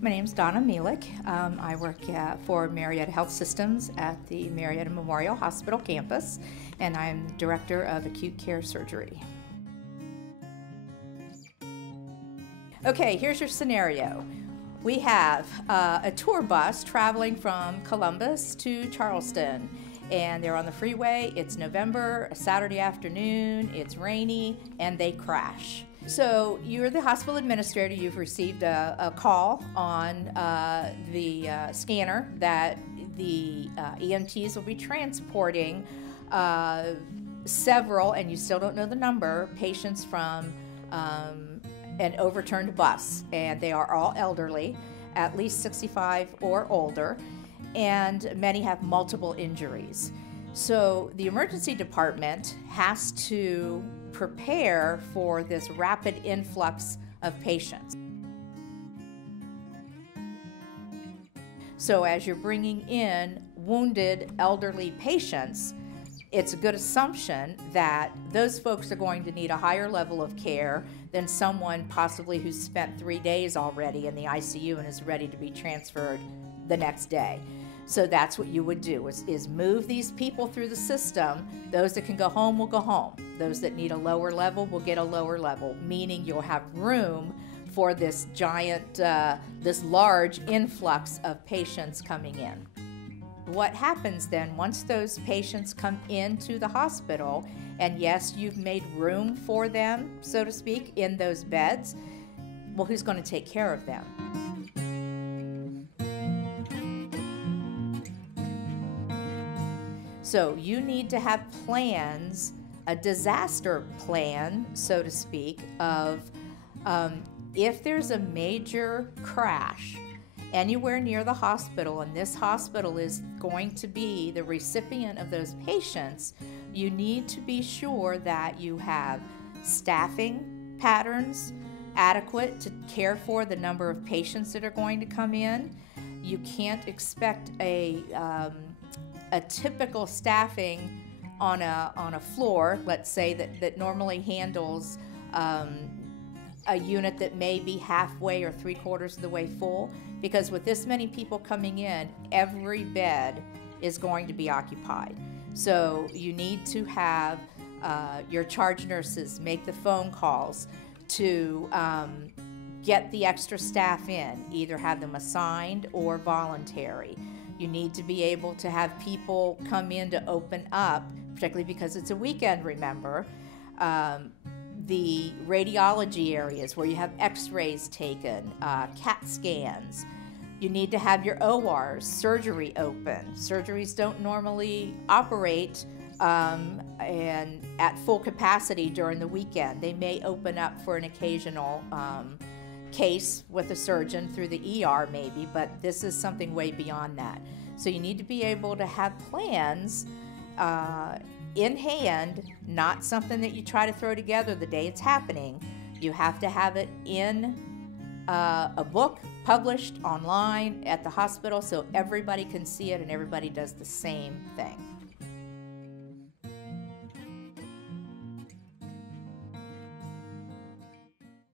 My name is Donna Mielek. I work for Marietta Health Systems at the Marietta Memorial Hospital campus, and I'm Director of Acute Care Surgery. Okay, here's your scenario. We have a tour bus traveling from Columbus to Charleston, and they're on the freeway. It's November, a Saturday afternoon, it's rainy, and they crash. So you're the hospital administrator, you've received a call on the scanner that the EMTs will be transporting several, and you still don't know the number, patients from an overturned bus, and they are all elderly, at least 65 or older, and many have multiple injuries. So the emergency department has to prepare for this rapid influx of patients. So as you're bringing in wounded elderly patients, it's a good assumption that those folks are going to need a higher level of care than someone possibly who's spent 3 days already in the ICU and is ready to be transferred the next day. So that's what you would do, is move these people through the system. Those that can go home will go home. Those that need a lower level will get a lower level, meaning you'll have room for this giant, this large influx of patients coming in. What happens then, once those patients come into the hospital, and yes, you've made room for them, so to speak, in those beds, well, who's going to take care of them? So you need to have plans, a disaster plan, so to speak, of if there's a major crash anywhere near the hospital, and this hospital is going to be the recipient of those patients, you need to be sure that you have staffing patterns adequate to care for the number of patients that are going to come in. You can't expect a typical staffing on a floor, let's say, that normally handles a unit that may be halfway or 3/4 of the way full, because with this many people coming in, every bed is going to be occupied. So you need to have your charge nurses make the phone calls to get the extra staff in, either have them assigned or voluntary. You need to be able to have people come in to open up, particularly because it's a weekend, remember, the radiology areas where you have x-rays taken, CAT scans. You need to have your ORs, surgery open. Surgeries don't normally operate and at full capacity during the weekend. They may open up for an occasional case with a surgeon through the ER maybe, but this is something way beyond that. So you need to be able to have plans in hand, not something that you try to throw together the day it's happening. You have to have it in a book published online at the hospital so everybody can see it and everybody does the same thing.